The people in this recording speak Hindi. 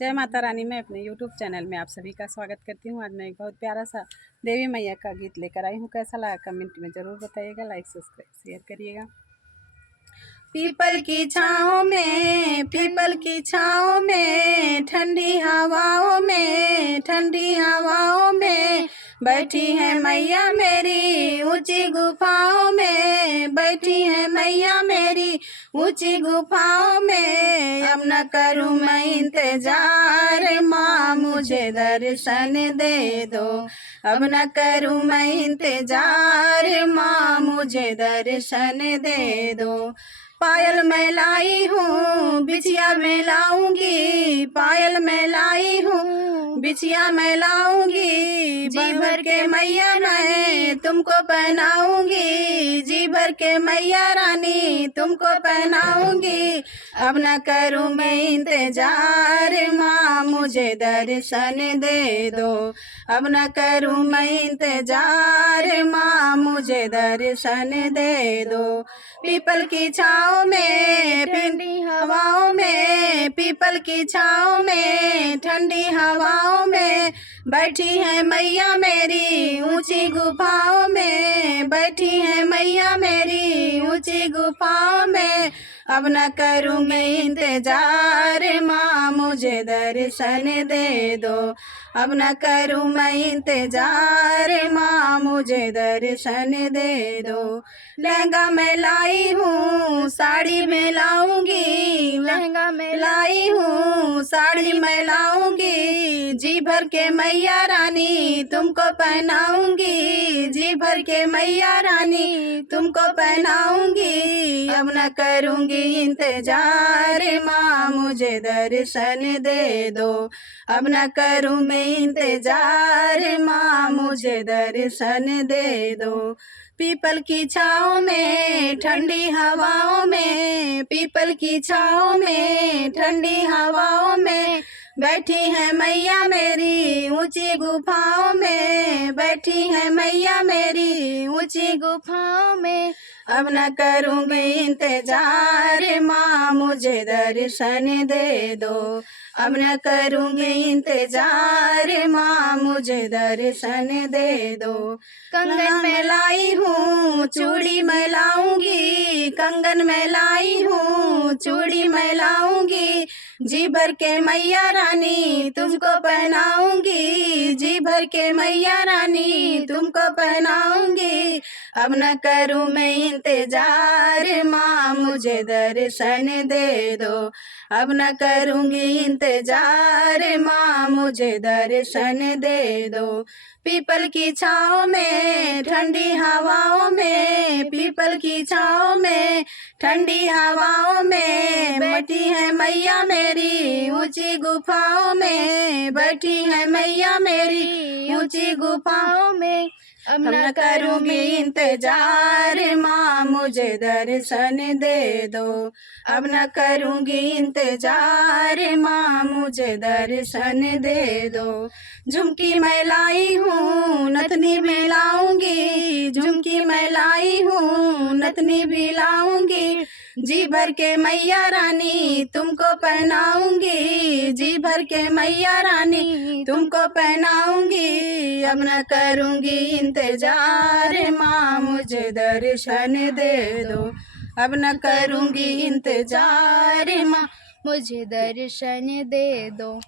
जय माता रानी। मैं अपने YouTube चैनल में आप सभी का स्वागत करती हूँ। आज मैं एक बहुत प्यारा सा देवी मैया का गीत लेकर आई हूँ। कैसा लगा कमेंट में ज़रूर बताइएगा। लाइक सब्सक्राइब शेयर करिएगा। पीपल की छाँव में, पीपल की छाँव में, ठंडी हवाओं में, ठंडी हवाओं में बैठी है मैया मेरी ऊंची गुफाओं में, बैठी है मैया मेरी ऊंची गुफाओं में। अब न करूँ मैं इंतजार, माँ मुझे दर्शन दे दो। अब न करूँ मैं इंतजार, माँ मुझे दर्शन दे दो। पायल मैं लाई हूँ बिछिया में लाऊंगी, पायल मैं लाई हूँ बिछिया मैं लाऊंगी। जी भर के मैया मैं तुमको पहनाऊंगी, जी भर के मैया रानी तुमको पहनाऊंगी। अब न करूँ मैं इंतजार, माँ मुझे दर्शन दे दो। अब न करूँ मैं इंतजार, माँ मुझे दर्शन दे दो। पीपल की छाँव में, ठंडी हवाओं में, पीपल की छाँव में, ठंडी हवाओं में बैठी है मैया मेरी ऊंची गुफाओं में, बैठी है मैया मेरी ऊंची गुफाओं में। अब न करूँगी इंतजार, माँ मुझे दर्शन दे दो। अब न करूँ मैं इंतजार, माँ मुझे दर्शन दे दो। लहंगा मैं लाई हूँ साड़ी में लाऊंगी, लहंगा मैं लाई हूँ साड़ी मैं लाऊंगी। जी भर के मैया रानी तुमको पहनाऊंगी, जी भर के मैया रानी तुमको पहनाऊंगी। अब न करूँगी इंतजार, माँ मुझे दर्शन दे दो। अब न करूँ मैं इंतजार, माँ मुझे दर्शन दे दो। पीपल की छाँव में, ठंडी हवाओं में, पीपल की छाँव में, ठंडी हवाओं में बैठी है मैया मेरी ऊंची गुफाओं में, बैठी है मैया मेरी ऊंची गुफाओं में। अब न करूँगी इंतजार, माँ मुझे दर्शन दे दो। अब न करूँगी इंतजार, माँ मुझे दर्शन दे दो। कंगन में लाई हूँ चूड़ी मैं लाऊंगी, कंगन में लाई हूँ चूड़ी मैं लाऊंगी। जी भर के मैया रानी तुमको पहनाऊंगी, जी भर के मैया रानी तुमको पहनाऊंगी। अब न करूँ मैं इंतजार, माँ मुझे दर्शन दे दो। अब न करूँगी इंतजार, माँ मुझे दर्शन दे दो। पीपल की छाँव में, ठंडी हवाओं में, पीपल की छाँव में, ठंडी हवाओं में बैठी है मैया मेरी ऊंची गुफाओं में, बैठी है मैया मेरी ऊंची गुफाओं में। अब न करूँगी इंतजार, माँ मुझे दर्शन दे दो। अब न करूँगी इंतजार, माँ मुझे दर्शन दे दो। झुमकी मैं लाई हूँ नथनी भी लाऊंगी, झुमकी मैं लाई हूँ नथनी भी लाऊंगी। जी भर के मैया रानी तुमको पहनाऊंगी, जी भर के मैया रानी तुमको पहनाऊंगी। अब न करूँगी इंतजार, माँ मुझे दर्शन दे दो। अब न करूँगी इंतजार, माँ मुझे दर्शन दे दो।